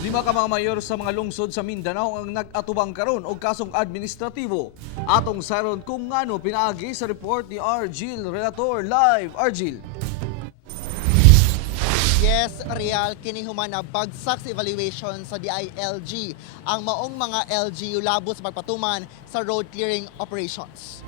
Lima ka mga mayor sa mga lungsod sa Mindanao ang nag-atubang karon og kasong administratibo. Atong saron kung ngano pinaagi sa report ni Argil Relator live. Argil. Yes, Real, kinihuman na bagsak sa evaluation sa DILG ang maong mga LGU labos sa pagpatuman sa road clearing operations.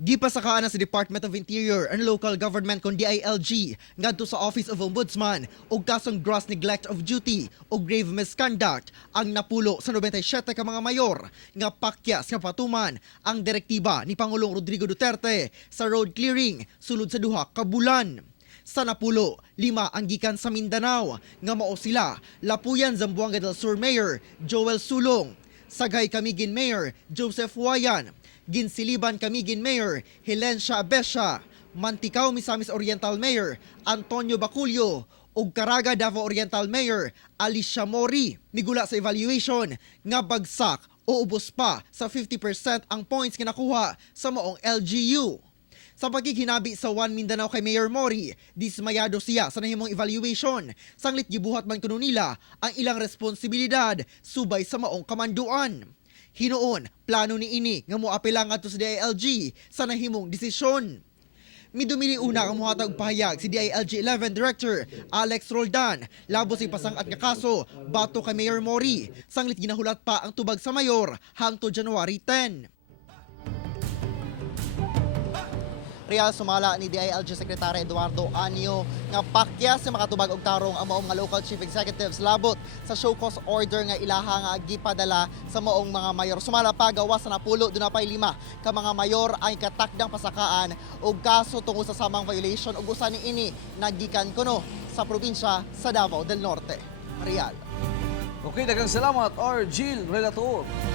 Gipasakaan na sa Department of Interior and Local Government kon DILG ngadto sa Office of Ombudsman og kasong gross neglect of duty o grave misconduct ang napulo sa 97 ka mga mayor nga pakyas nga patuman ang direktiba ni Pangulong Rodrigo Duterte sa road clearing sulod sa duha ka bulan. Sa napulo, 5 ang gikan sa Mindanao nga mao sila Lapuyan Zamboanga del Sur Mayor Joel Sulong, Sagay Camiguin Mayor Joseph Wayan, Ginsiliban Camiguin Mayor Helencia Besha, Mantikao Misamis Oriental Mayor Antonio Baculio ug Caraga Davao Oriental Mayor Alicia Mori. Migula sa evaluation nga bagsak o ubos pa sa 50% ang points nga nakuha sa maong LGU. Sa pagkikinabi sa One Mindanao kay Mayor Mori, dismayado siya sa nahimong evaluation. Sanglit gibuhat man kuno nila ang ilang responsibilidad subay sa maong kamanduan. Hinuon, plano ni ini nga moapela ngadto sa DILG sa nahimong desisyon. Midumili una ang muhatag pahayag si DILG 11 Director Alex Roldan labos sa ipasangat nga kaso bato kay Mayor Mori. Sanglit ginahulat pa ang tubag sa mayor hangtod January 10. Real, sumala ni DILG Secretary Eduardo Anio nga pakyas sa makatubag og tarong ang maong mga local chief executives labot sa show cause order nga ilaha nga gipadala sa maong mga mayor. Sumala pa gawas sa napulo dunapay 5 ka mga mayor ang katakdang pasakaan og kaso tungod sa samang violation ug usa niini naggikan kuno sa probinsya sa Davao del Norte. Real. Okay, daghang salamat Argil Relator.